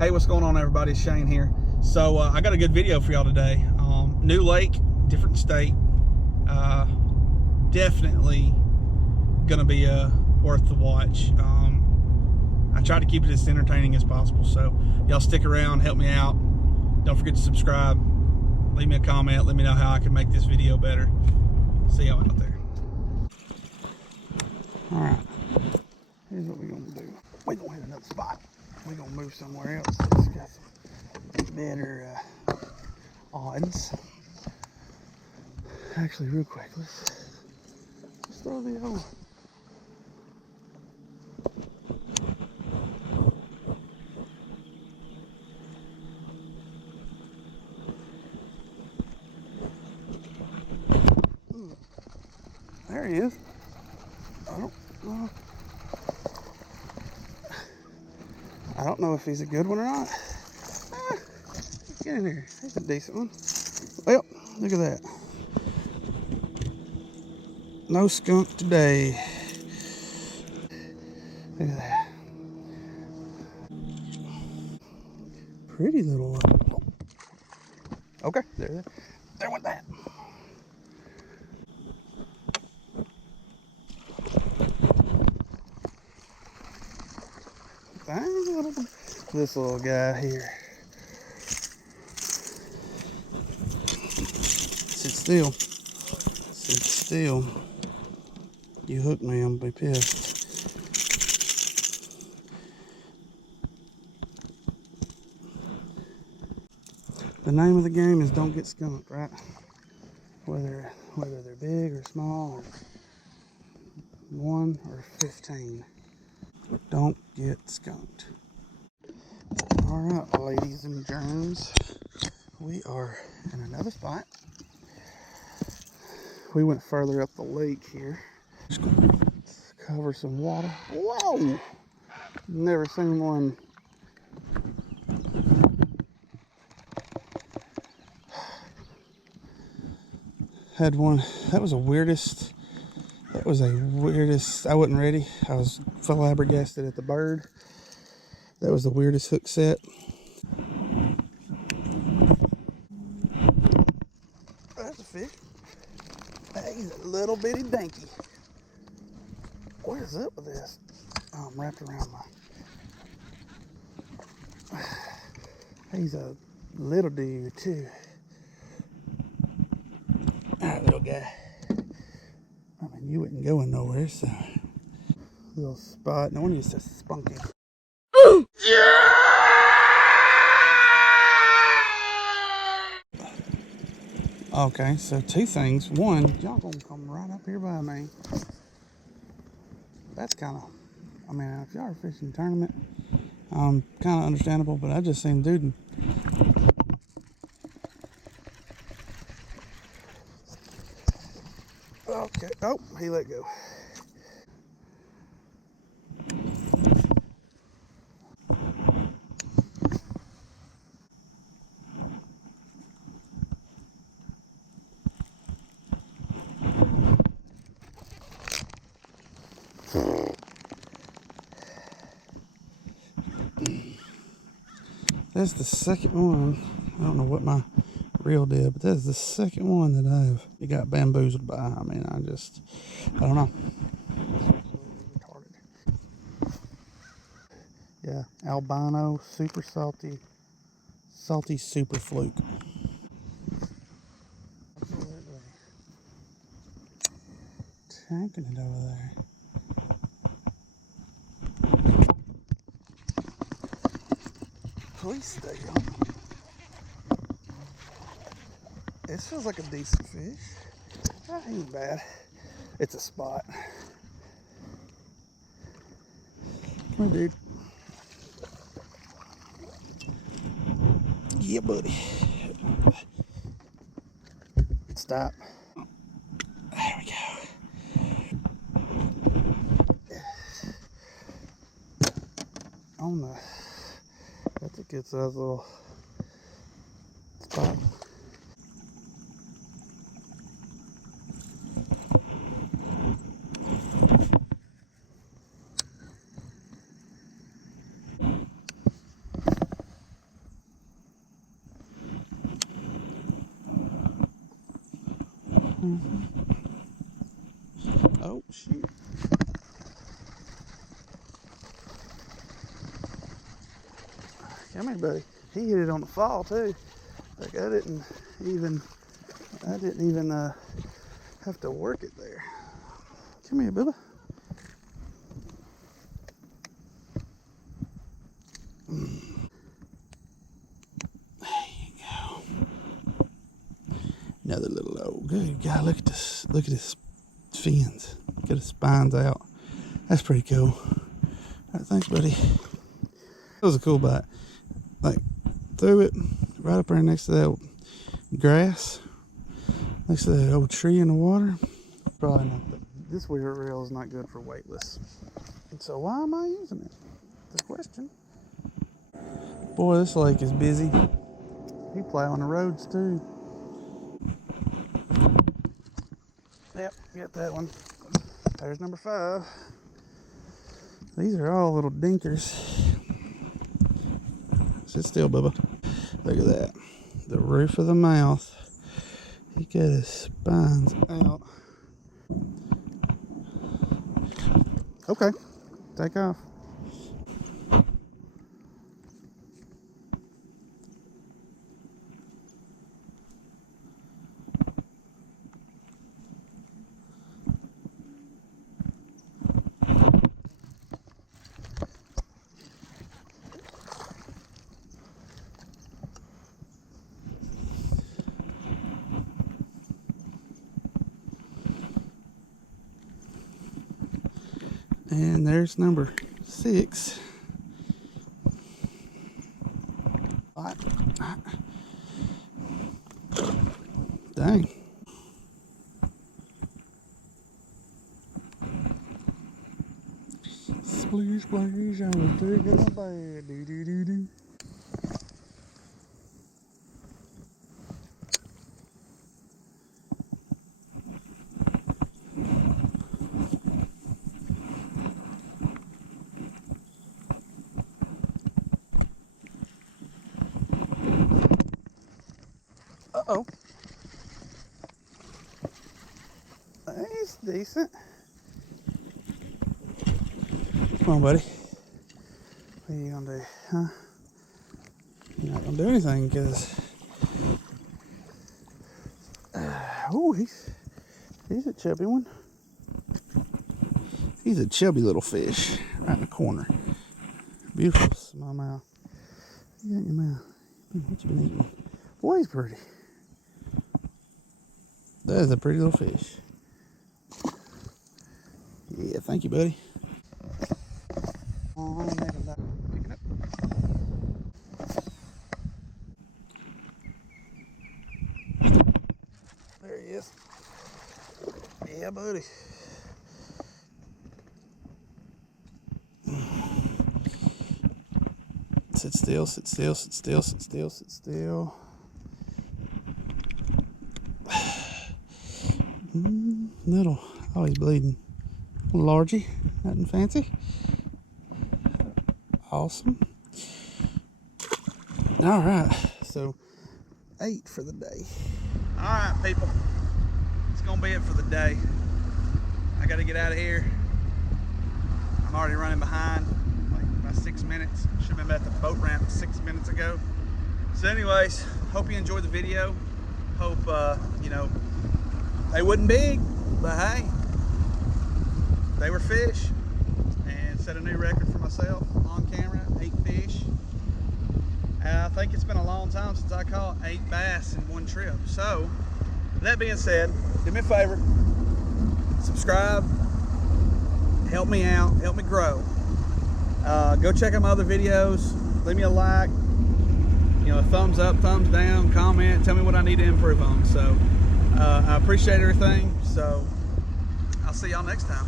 Hey, what's going on, everybody? It's Shane here. So I got a good video for y'all today. New lake, different state. Definitely gonna be worth the watch. I try to keep it as entertaining as possible, so y'all stick around, help me out. Don't forget to subscribe, leave me a comment, let me know how I can make this video better. See y'all out there. All right, here's what we're gonna do. We're gonna hit another spot. We're gonna move somewhere else that's got some better odds. Actually, real quick, let's throw the old. There he is. I don't know if he's a good one or not. Get in here. He's a decent one. Well, look at that. No skunk today. Look at that. Pretty little one. Okay, there went that. This little guy here. Sit still. Sit still. You hook me, I'm gonna be pissed. The name of the game is don't get skunked, right? Whether they're big or small, or 1 or 15. Don't get skunked. Alright, ladies and germs, we are in another spot. We went further up the lake here. Just gonna cover some water. Whoa! Never seen one. Had one. That was the weirdest. I wasn't ready. I was flabbergasted at the bird. That was the weirdest hook set. That's a fish. He's a little bitty dinky. What is up with this? Oh, I'm wrapped around my... He's a little dude too. Alright, little guy. I mean, you wouldn't go nowhere, so... Little spot. No one used to spunky. Okay, so two things. One, y'all gonna come right up here by me. That's kind of, I mean, if y'all are fishing tournament, kind of understandable, but I just seen dude. Okay, oh, he let go. That's the second one. I don't know what my reel did, but that's the second one that I've got bamboozled by. I mean, I don't know. Yeah, albino, super salty super fluke. Absolutely. Tanking it over there. Please stay on. This feels like a decent fish. That ain't bad. It's a spot. Come here, dude. Yeah, buddy. Stop. There we go. On the... That's a good size little spot. on. Oh, shoot. Come here, buddy. He hit it on the fall, too. Like, I didn't even have to work it there. Come here, Bubba. There you go. Another little old good guy. Look at this. Look at his fins. Get his spines out. That's pretty cool. All right, thanks, buddy. That was a cool bite. Like, threw it right up there next to that grass, next to that old tree in the water. Probably not. This weird reel is not good for weightless. And so why am I using it? That's the question. Boy, this lake is busy. He plowing the roads too. Yep, got that one. There's number 5. These are all little dinkers. Sit still, Bubba. Look at that. The roof of the mouth. He got his spines out. Okay, take off. And there's number 6. Dang. Splish, splash, I was taking a bath. Do, do, do, do. Uh-oh. He's decent. Come on, buddy. What are you gonna do, huh? You're not gonna do anything because... oh, he's a chubby one. He's a chubby little fish right in the corner. Beautiful smallmouth. What you got in your mouth? What you been eating? Boy, he's pretty. That is a pretty little fish. Yeah, thank you, buddy. Pick it up. There he is. Yeah, buddy. Sit still, sit still, sit still, sit still, sit still. Little, oh, he's bleeding. A little largy, nothing fancy. Awesome. All right, so 8 for the day. All right, people, it's gonna be it for the day. I gotta get out of here. I'm already running behind, like about 6 minutes. Should have been at the boat ramp 6 minutes ago. So anyways, hope you enjoyed the video. Hope, you know, they wasn't big, but hey, they were fish, and set a new record for myself on camera, 8 fish. I think it's been a long time since I caught 8 bass in one trip. So, that being said, do me a favor, subscribe, help me out, help me grow. Go check out my other videos, leave me a like, you know, a thumbs up, thumbs down, comment, tell me what I need to improve on. So, I appreciate everything, so I'll see y'all next time.